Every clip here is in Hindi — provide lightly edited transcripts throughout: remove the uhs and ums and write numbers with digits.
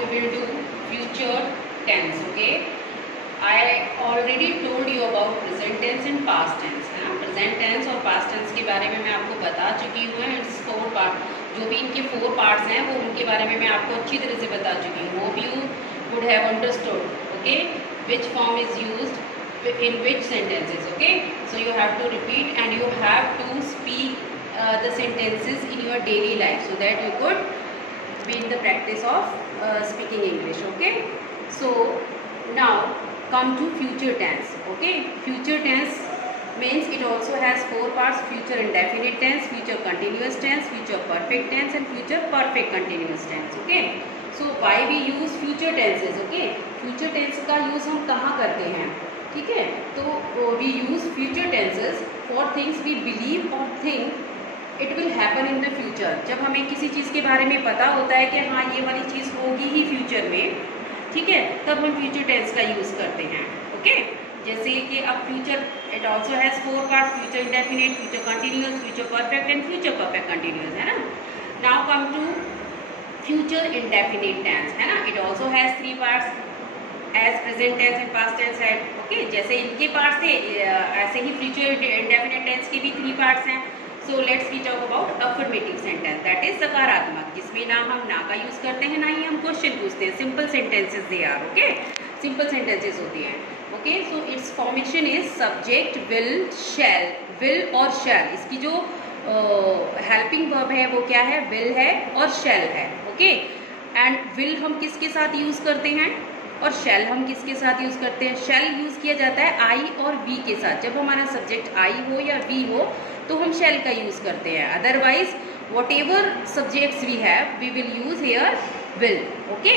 we will do future tense. Okay, I already told you about present tense and past tense, है ना. प्रेजेंट टेंस और पास्ट टेंस के बारे में मैं आपको बता चुकी हूँ. इट्स 4 पार्ट, जो भी इनके 4 पार्ट्स हैं वो उनके बारे में मैं आपको अच्छी तरह से बता चुकी हूँ. Hope you would have understood. Okay, which form is used in which sentences. Okay, so you have to repeat and you have to speak the sentences in your daily life so that you could be in the practice of speaking English. Okay, so now come to future tense. Okay, future tense means it also has 4 parts: future indefinite tense, future continuous tense, future perfect tense and future perfect continuous tense. Okay, so why we use future tenses? Okay, future tense का use हम कहाँ करते हैं? ठीक है, तो we use future tenses for things we believe और think it will happen in the future. जब हमें किसी चीज़ के बारे में पता होता है कि हाँ ये वाली चीज़ होगी ही फ्यूचर में, ठीक है, तब हम फ्यूचर टेंस का यूज़ करते हैं. ओके, जैसे कि अब future it also has 4 parts: future indefinite, future continuous, future perfect and future perfect continuous, है ना. Now come to future indefinite tense, है ना. It also has 3 parts as present tense and past tense है. ओके, जैसे इनके पार्ट्स थे ऐसे ही फ्यूचर इंडेफिनिट टेंस के भी 3 पार्ट्स हैं. So let's we talk about affirmative sentence, that is सकारात्मक, जिसमें ना हम ना का यूज करते हैं ना ही हम क्वेश्चन पूछते हैं. Simple sentences they are. Okay, simple sentences होती हैं. Okay, so its formation is subject, will, shall. Will और शैल, इसकी जो हेल्पिंग वर्ब है वो क्या है? विल है और शैल है. ओके, एंड विल हम किसके साथ यूज करते हैं और शैल हम किसके साथ यूज करते हैं? शैल यूज किया जाता है आई और वी के साथ. जब हमारा सब्जेक्ट आई हो या वी हो तो हम शैल का यूज करते हैं. Otherwise whatever subjects we have we will use here will. Okay,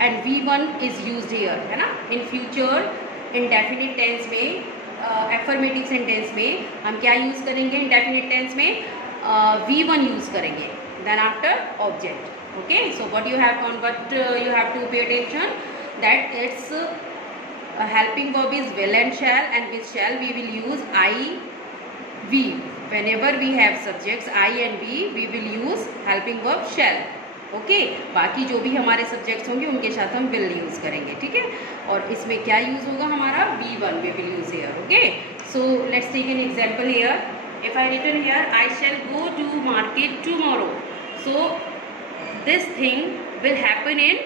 and V1 is used here, है ना. इन फ्यूचर इंडेफिनिट टेंस में, एफर्मेटिव सेंटेंस में हम क्या यूज करेंगे? इंडेफिनिट टेंस में V1 यूज करेंगे, then after object. Okay, so what you have to pay attention that its helping verb is will and shall, and with shall we will use I, we. Whenever we have subjects I and we will use helping verb shall. Okay, बाकी जो भी हमारे सब्जेक्ट्स होंगे उनके साथ हम will यूज करेंगे. ठीक है, और इसमें क्या यूज होगा हमारा? V1 we will use here. Okay, so let's take an example here. If I written here I shall go to market tomorrow, so this thing will happen in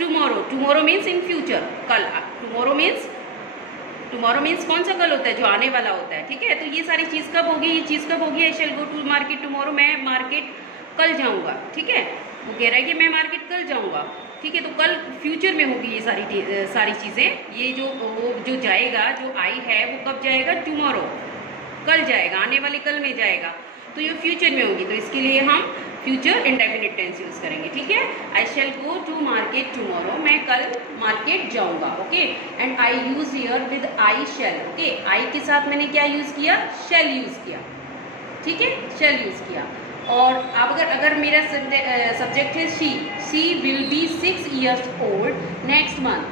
tomorrow. Tomorrow means in future, कल. tomorrow means कौन सा कल होता है? जो आने वाला होता है. ठीक है, तो ये सारी चीज़ कब होगी? ये चीज़ कब होगी? I shall go to market tomorrow, मैं मार्केट कल जाऊंगा. ठीक है, वो कह रहा है कि मैं मार्केट कल जाऊंगा. ठीक है, तो कल फ्यूचर में होगी ये सारी चीज़ें. ये जो जाएगा, जो आई है, वो कब जाएगा? टुमारो, कल जाएगा, आने वाले कल में जाएगा, तो ये फ्यूचर में होगी. तो इसके लिए हम फ्यूचर इंडेफिनिट टेंस यूज करेंगे. ठीक है, I shall go to market tomorrow, मैं कल मार्केट जाऊंगा. Okay, and I use here with I shall. Okay, I के साथ मैंने क्या यूज किया? शैल यूज किया. ठीक है, शैल यूज किया. और अब अगर मेरा सब्जेक्ट है she will be 6 years old next month.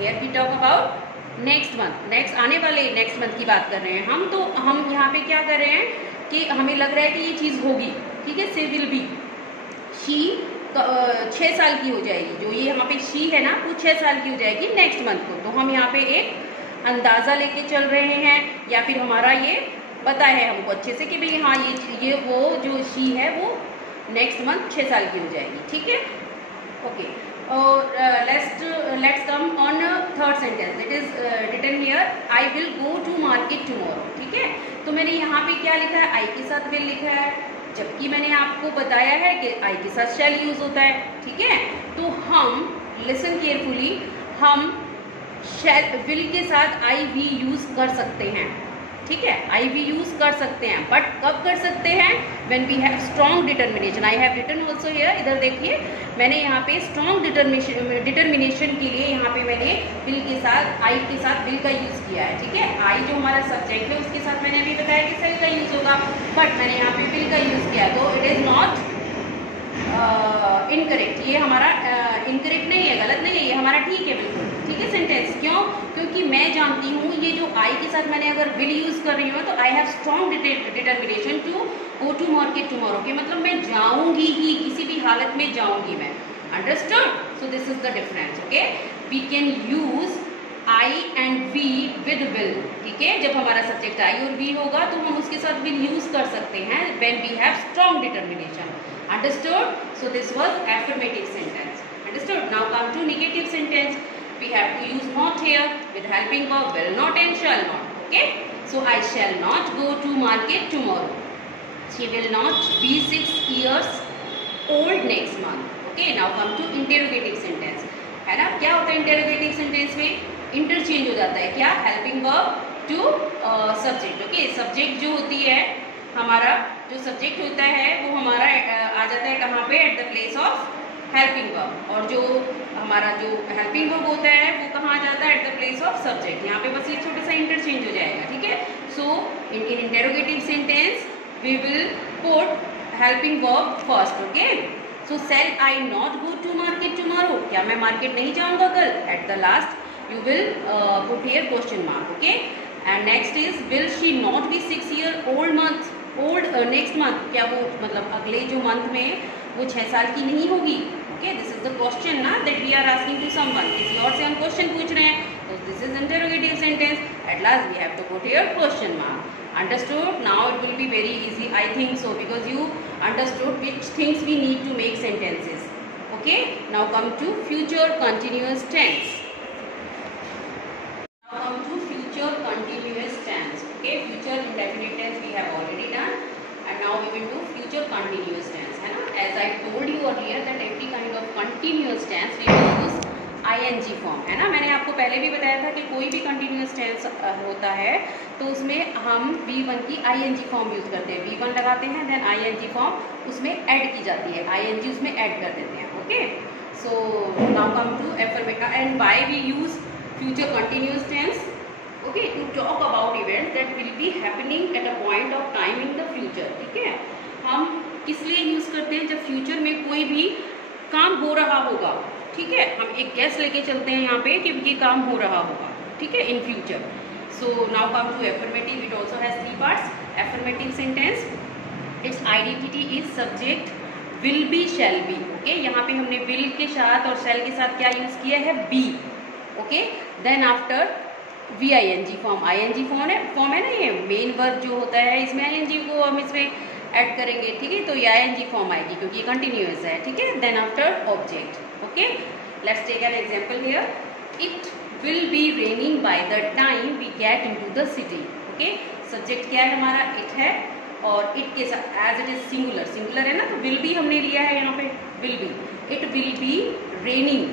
Here we talk about next month, next आने वाले नेक्स्ट मंथ की बात कर रहे हैं हम. तो हम यहाँ पे क्या कर रहे हैं कि हमें लग रहा है कि ये चीज़ होगी. ठीक है, से विल बी, शी 6 साल की हो जाएगी. जो ये यहाँ पे शी है ना, वो 6 साल की हो जाएगी नेक्स्ट मंथ को. तो हम यहाँ पे एक अंदाज़ा लेके चल रहे हैं, या फिर हमारा ये पता है हमको अच्छे से कि भाई हाँ ये वो जो शी है वो नेक्स्ट मंथ 6 साल की हो जाएगी. ठीक है, ओके. और let's come on third sentence. It is written here I will go to market tomorrow. ठीक है, तो मैंने यहाँ पे क्या लिखा है? आई के साथ विल लिखा है, जबकि मैंने आपको बताया है कि आई के साथ शैल यूज होता है. ठीक है, तो हम लिसन केयरफुली, हम शैल विल के साथ आई वी यूज कर सकते हैं. ठीक है, आई वी यूज कर सकते हैं, बट कब कर सकते हैं? When we have strong determination. I have written also here, इधर देखिए मैंने यहाँ पे स्ट्रॉन्ग डिटर्मिनेशन के लिए यहाँ पे मैंने विल के साथ, आई के साथ विल का यूज किया है. ठीक है, आई जो हमारा सब्जेक्ट है उसके साथ मैंने अभी बताया कि सेल का यूज होगा, बट मैंने यहाँ पे विल का यूज किया, तो इट इज नॉट इनकरेक्ट. ये हमारा इनकरेक्ट नहीं है, गलत नहीं है, ये हमारा ठीक है बिल्कुल. ठीक है सेंटेंस, क्यों? क्योंकि मैं जानती हूँ ये जो आई के साथ मैंने अगर विल यूज कर रही हूँ तो I have strong determination to go to market tomorrow, के मतलब मैं जाऊंगी ही, किसी भी हालत में जाऊंगी मैं. Understood? So this is the difference. Okay, we can use I and V with will. ठीक है, जब हमारा सब्जेक्ट I और V होगा तो हम उसके साथ will यूज कर सकते हैं when we have strong determination. Understood? So this was affirmative sentence. Understood? Now come to negative sentence. We have to use not here with helping verb will not and shall not. Okay, so I shall not go to market tomorrow. She will not be 6 years old next month. Okay, now come to interrogative sentence. है ना, क्या होता है इंटेरोगेटिव सेंटेंस में? इंटरचेंज हो जाता है क्या, helping verb to subject. Okay, subject जो होती है हमारा, जो सब्जेक्ट होता है वो हमारा आ जाता है कहाँ पे, at the place of helping verb, और जो हमारा जो हेल्पिंग वर्ब होता है वो कहाँ आ जाता है, at the place of subject. यहाँ पे बस ये छोटा सा इंटरचेंज हो जाएगा. ठीक है, so in interrogative sentence we will put helping verb first. Okay, so shall I not go to market tomorrow? क्या मैं मार्केट नहीं जाऊंगा कल? At the last you will put here question mark. Okay, and next is will she not be 6 year old next month? क्या वो मतलब अगले जो मंथ में वो 6 साल की नहीं होगी? Okay, this is the question ना that we are asking to someone. किसी और से हम क्वेश्चन पूछ रहे हैं, तो this is interrogative sentence. At last we have to put here question mark. Understood? Now it will be very easy, I think so, because you understood which things we need to make sentences. Okay, now come to future continuous tense. Now come to future continuous tense. Okay, future indefinite tense we have already done, and now we will do future continuous tense. है ना, as I told you earlier that every kind of continuous tense we will use ing form. है ना, मैंने आपको पहले भी बताया था कि कोई भी कंटिन्यूस टेंस होता है तो उसमें हम V1 की ing फॉर्म यूज करते हैं. V1 लगाते हैं, देन ing फॉर्म उसमें ऐड की जाती है, ing उसमें ऐड कर देते हैं. Okay, so now come to affirmative and why we use future continuous tense. Okay, to talk about events that will be happening at a point of time in the future. ठीक है, हम किस लिए यूज करते हैं? जब फ्यूचर में कोई भी काम हो रहा होगा. ठीक है, हम एक गैस लेके चलते हैं यहाँ पे कि ये काम हो रहा होगा. ठीक है, in future. So now come to affirmative. It also has 3 parts. Affirmative sentence, its identity is subject will be shall be. Okay, यहाँ पे हमने विल के साथ और शैल के साथ क्या यूज किया है? Be. Okay, then after V I N G form. I N G form है ना, ये मेन वर्ब जो होता है इसमें आई एन जी को हम इसमें ऐड करेंगे. ठीक है, तो ये आई एन जी फॉर्म आएगी क्योंकि ये कंटिन्यूअस है. ठीक है, then after object. Okay, let's take an example here. It will be raining by the time we get into the city. Okay, subject क्या है हमारा? it है, और it के साथ as it is singular है ना, तो will be हमने लिया है यहाँ पे will be. It will be raining,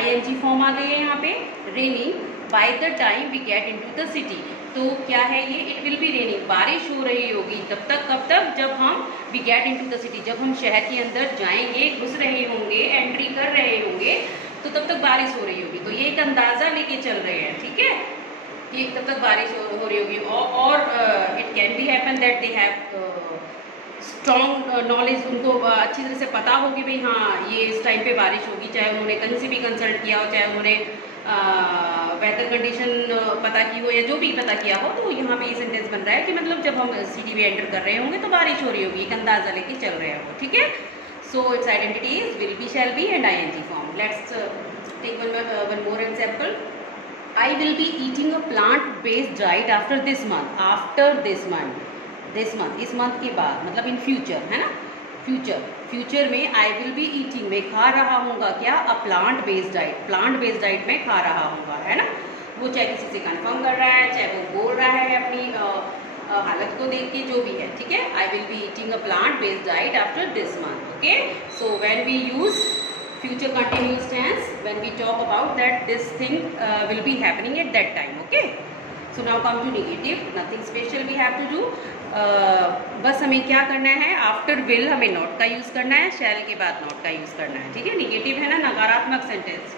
ing form आ गई है यहाँ पे, raining by the time we get into the city. तो क्या है ये? इट विल बी रेनिंग, बारिश हो रही होगी तब तक. कब तक? जब हम we get into the city, जब हम शहर के अंदर जाएंगे, घुस रहे होंगे, एंट्री कर रहे होंगे, तो तब तक बारिश हो रही होगी. तो ये एक अंदाजा लेके चल रहे हैं. ठीक है, ये तब तक बारिश हो रही होगी. और it can be happen that they have strong knowledge, उनको अच्छी तरह से पता हो कि भाई हाँ ये इस टाइम पे बारिश होगी, चाहे उन्होंने कहीं से भी कंसल्ट किया हो, चाहे उन्होंने वेदर कंडीशन पता की हो या जो भी पता किया हो. तो यहाँ पे ये सेंटेंस बन रहा है कि मतलब जब हम सिटी में एंटर कर रहे होंगे तो बारिश हो रही होगी, एक अंदाजा लेके चल रहे हो. ठीक है, so its identity is will be shall be and ing form. Let's take one more example. I will be eating a plant based diet after this month. After this month, इस मंथ के बाद, मतलब इन फ्यूचर. है ना, फ्यूचर में आई विल बी ईटिंग में खा रहा हूँगा क्या? अ प्लांट बेस्ड डाइट में खा रहा हूँगा. है ना, वो चाहे किसी से कंफर्म कर रहा है, चाहे वो बोल रहा है अपनी हालत को देख के, जो भी है. ठीक है, I will be eating a plant based diet after this month. Okay, so when we use future continuous tense, when we talk about that this thing will be happening at that time. Okay, so now come to negative. Nothing special we have to do. बस हमें क्या करना है? आफ्टर विल हमें नॉट का यूज करना है, शैल के बाद नॉट का यूज करना है. ठीक है, निगेटिव है ना, नकारात्मक sentence.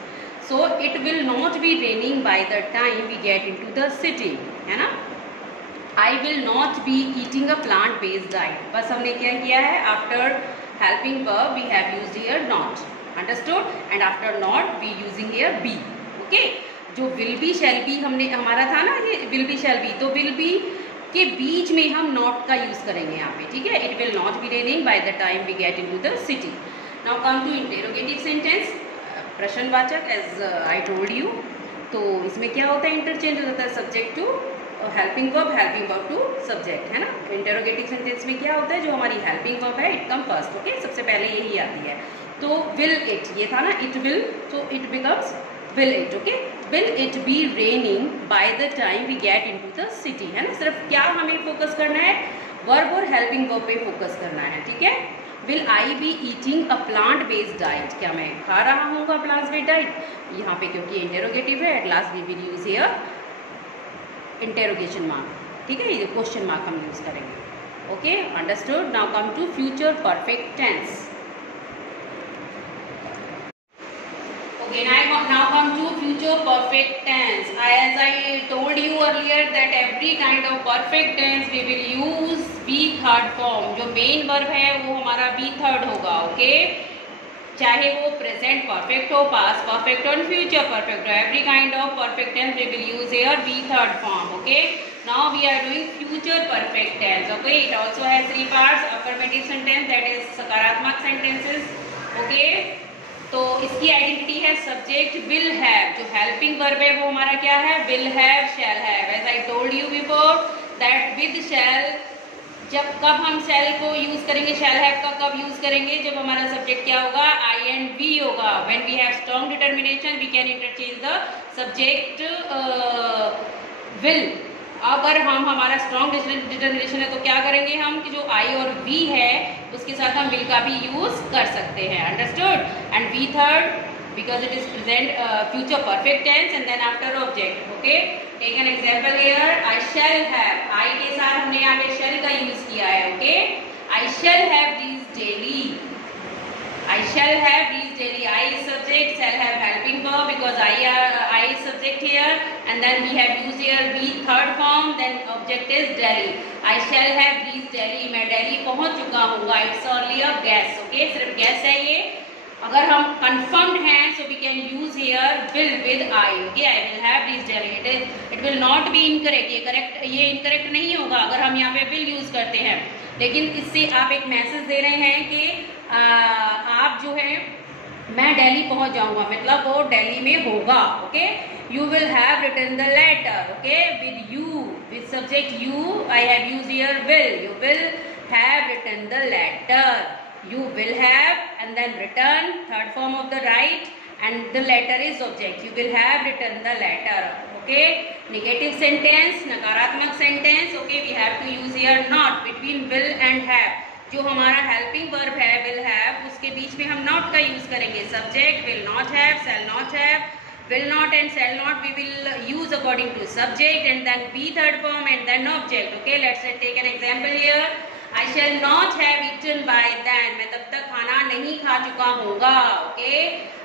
So it will not be raining by the time we get into the city. है ना, I will not be eating a plant based diet. बस हमने क्या किया है? After helping verb we have used here not. Understood? And after not we using here be. Okay, जो विल बी शैल बी हमने हमारा था ना, ये विल बी शैल बी, तो विल बी के बीच में हम नॉट का यूज करेंगे यहाँ पे. ठीक है, it will not be raining by the time we get into the city. Now come to interrogative sentence, प्रश्नवाचक, एज आई टोल्ड यू। तो इसमें क्या होता है, इंटरचेंज हो जाता है subject to helping verb to subject, है ना। इंटेरोगेटिव सेंटेंस में क्या होता है, जो हमारी हेल्पिंग वर्ब है इट कम फर्स्ट, ओके, सबसे पहले यही आती है। तो विल इट, ये था ना इट विल, तो it becomes will it, okay. Will it be raining by the time we get into the city, है ना। सिर्फ क्या हमें फोकस करना है, वर्ब और हेल्पिंग वर्ब पे फोकस करना है, ठीक है। Will I B eating a plant based diet, क्या मैं खा रहा हूँ प्लांट बेस्ड डाइट, यहाँ पे क्योंकि इंटेरोगेटिव है, at last we will use here interrogation mark, ठीक है, ये क्वेश्चन मार्क हम यूज करेंगे, okay, understood. Now come to future perfect tense. Okay, now come to future perfect tense. As I told you earlier that every kind of perfect tense we will use be third form. जो मेन वर्ब है वो हमारा be third होगा, ओके। चाहे वो प्रेजेंट परफेक्ट हो, पास्ट परफेक्ट और फ्यूचर परफेक्ट हो, every kind of perfect tense we will use here be third form, okay. Now we are doing future perfect tense, okay. It also has three parts: affirmative sentence, that is सकारात्मक sentences, okay. तो इसकी आइडेंटिटी है सब्जेक्ट विल हैव, जो हेल्पिंग वर्ब है वो हमारा क्या है, will have, shall have. As I told you before that with shall, जब कब हम शैल को यूज करेंगे, शैल हैव का कब यूज करेंगे, जब हमारा सब्जेक्ट क्या होगा, आई एंड बी होगा। When we have strong determination we can interchange the subject will. अगर हमारा स्ट्रॉन्ग डिटर्मिनेशन है तो क्या करेंगे हम कि जो आई और वी है उसके साथ हम विल का भी यूज कर सकते हैं, understood. And we third because it is present future perfect tense and then after object, okay. Take an example here, I shall have, I के साथ हमने यहाँ पे शैल का यूज किया है, okay. I shall have these daily, I shall have these daily. I is subject, shall have helping verb because I is subject here, and then we have used here be third form, then object is Delhi. I shall have these daily. मैं दिल्ली पहुंच चुका हूँगा. It's only a guess, okay? सिर्फ guess है ये. अगर हम confirmed हैं, so we can use here will with I, okay? I will have these daily. It will not be incorrect. ये incorrect नहीं होगा अगर हम यहाँ पे will use करते हैं. लेकिन इससे आप एक मैसेज दे रहे हैं कि आप जो है मैं दिल्ली पहुंच जाऊंगा, मतलब वो दिल्ली में होगा, okay. You will have written the letter, okay, with you, with subject you, I have used here will, you will have written the letter, you will have and then return, third form of the write, and the letter is object, you will have written the letter, okay. Negative sentence, नकारात्मक sentence, okay, we have to use here not between will and have. जो हमारा हेल्पिंग वर्ब है विल हैव, उसके बीच में हम नॉट का यूज करेंगे, subject will not have, shall not have, will not and shall not we will use according to subject and then V third form and then object, okay. Let's take an example here, I shall not have eaten by then, मैं तब तक खाना नहीं खा चुका होगा, ओके।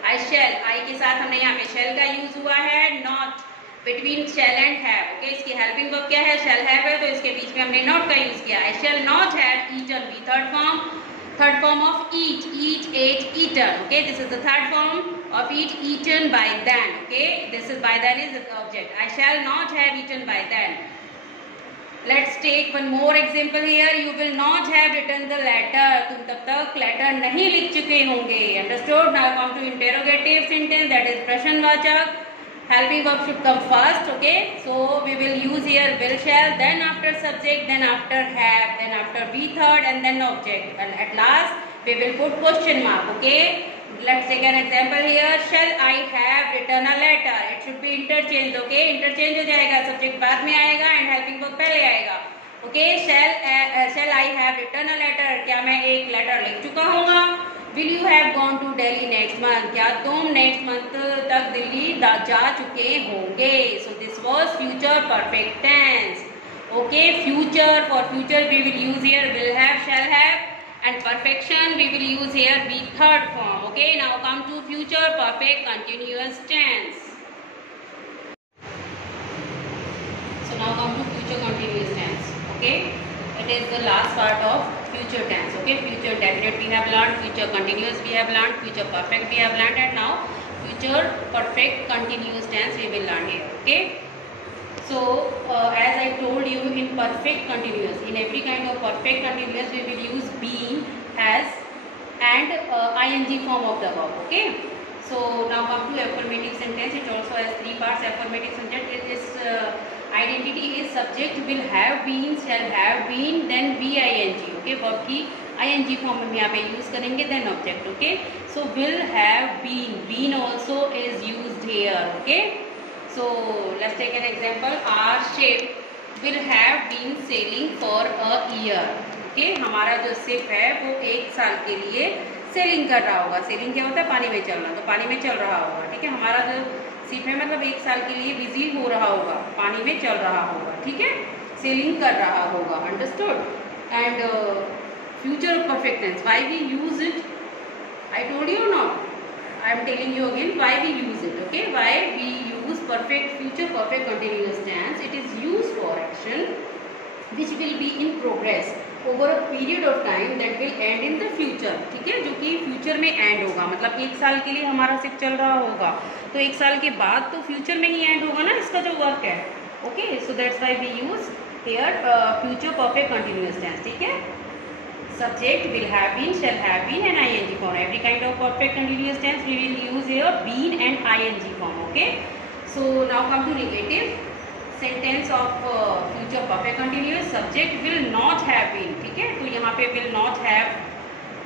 आई शैल, आई के साथ हमने यहाँ पे शैल का यूज हुआ है, not between shall and have, okay. इसकी हेल्पिंग वर्ब क्या है, शैल हैव है, तो इसके बीच में हमने नॉट का यूज किया। I shall not have eaten, be third form of eat, eat, ate, eaten, okay. This is the third form of eat, eaten by then, okay. This is by then is the object, I shall not have eaten by then. Let's take one more example here. You will not have written the letter. तुम तब तक लेटर नहीं लिख चुके होंगे. Understood? Now come to interrogative sentence, that is प्रश्नवाचक. Helping verb should come first, okay? So we will use here will, shall, then after subject, then after have, then after be third, and then object. And at last we will put question mark, okay? Let's take an example here. Shall I have written a letter? It should be interchanged, okay? Interchange हो जाएगा, subject बाद में आएगा and helping verb पहले आएगा, okay? Shall I have written a letter? क्या मैं एक letter लिख चुका हूँगा? Will you have gone to Delhi next month? क्या तुम next month तक दिल्ली जा चुके होंगे? So this was future perfect tense, okay? Future, for future we will use here will have, shall have. And perfection we will use here be third form, okay. Now come to future perfect continuous tense. So now come to future continuous tense, okay. It is the last part of future tense, okay. Future definite we have learned, future continuous we have learned, future perfect we have learned, and now future perfect continuous tense we will learn here, okay. So as I told you, in perfect continuous, in every kind of perfect continuous we will use being as and ing form of the verb. Okay, so now come to affirmative sentence. It also has three parts. Affirmative sentence is identity is subject will have been, shall have been, then VING. Okay, verb की ing form हम यहाँ पे use करेंगे, then object. Okay, so will have been also is used here. Okay, so let's take an example. Our ship will have been sailing for a year. Okay, हमारा जो शिप है वो 1 साल के लिए सेलिंग कर रहा होगा। सेलिंग क्या होता है? पानी में चलना, तो पानी में चल रहा होगा। ठीक है, हमारा जो शिप है मतलब 1 साल के लिए बिजी हो रहा होगा, पानी में चल रहा होगा। ठीक है, सेलिंग कर रहा होगा। Understood? And future perfect tense, why we use it? I told you not, I am telling you again why we use it. Okay, why we use perfect future perfect continuous tense? It is use for action which will be in progress over a period of time that will end in the future. ठीक है, जो कि फ्यूचर में एंड होगा। मतलब 1 साल के लिए हमारा शिप चल रहा होगा, तो 1 साल के बाद तो फ्यूचर में ही एंड होगा ना इसका जो वर्क है। Okay, so that's why we use here future perfect continuous tense. ठीक है, subject will have been, shall have been and ing form. Every kind of perfect continuous tense we will use here been and ing form. Okay, so now come to negative sentence of future perfect continuous. Subject will not have been. ठीक है, तो यहाँ पे विल नॉट हैव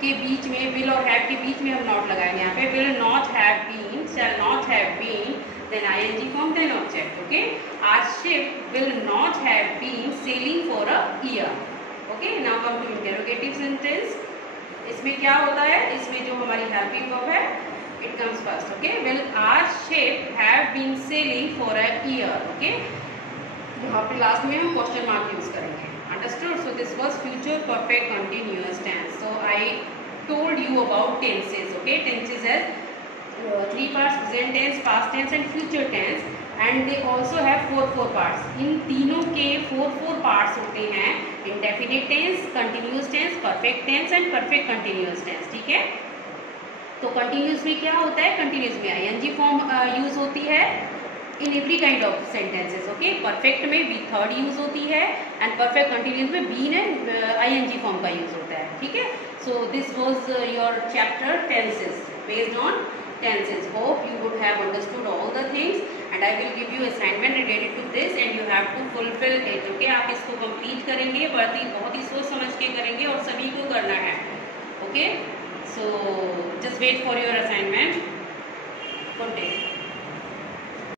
के बीच में, विल और हैव के बीच में हम नॉट लगाएंगे। यहाँ पे will not have been, shall not have been, then ing form, then object. Okay, our ship will not have been sailing for a year. Okay, now come to interrogative sentence. इसमें क्या होता है? इसमें जो हमारी हेल्पिंग वर्ब है it comes first. Okay, will our ship have been sailing for a year. Okay, यहाँ पे लास्ट में हम क्वेश्चन मार्क यूज करेंगे। Understood? So this was future perfect continuous tense. So I told you about tenses. Okay, tenses has 3 parts, present tense, past tense and future tense, and they also have 4 parts. इन तीनों के 4 पार्ट्स होते हैं, indefinite tense, continuous tense, perfect tense and perfect continuous tense. ठीक है, तो कंटिन्यूअस में क्या होता है? कंटिन्यूअस में ing फॉर्म यूज होती है in every kind of sentences. Okay, perfect में वी थर्ड यूज होती है एंड परफेक्ट कंटिन्यूअस में बीन एंड ing फॉर्म का यूज होता है। ठीक है, so this was your chapter tenses based on tenses. Hope you would have understood all the things and I will give you assignment related to this and you have to fulfil it. Okay, आप इसको कंप्लीट करेंगे, बहुत ही सोच समझ के करेंगे और सभी को करना है। Okay, so just wait for your assignment. Good day.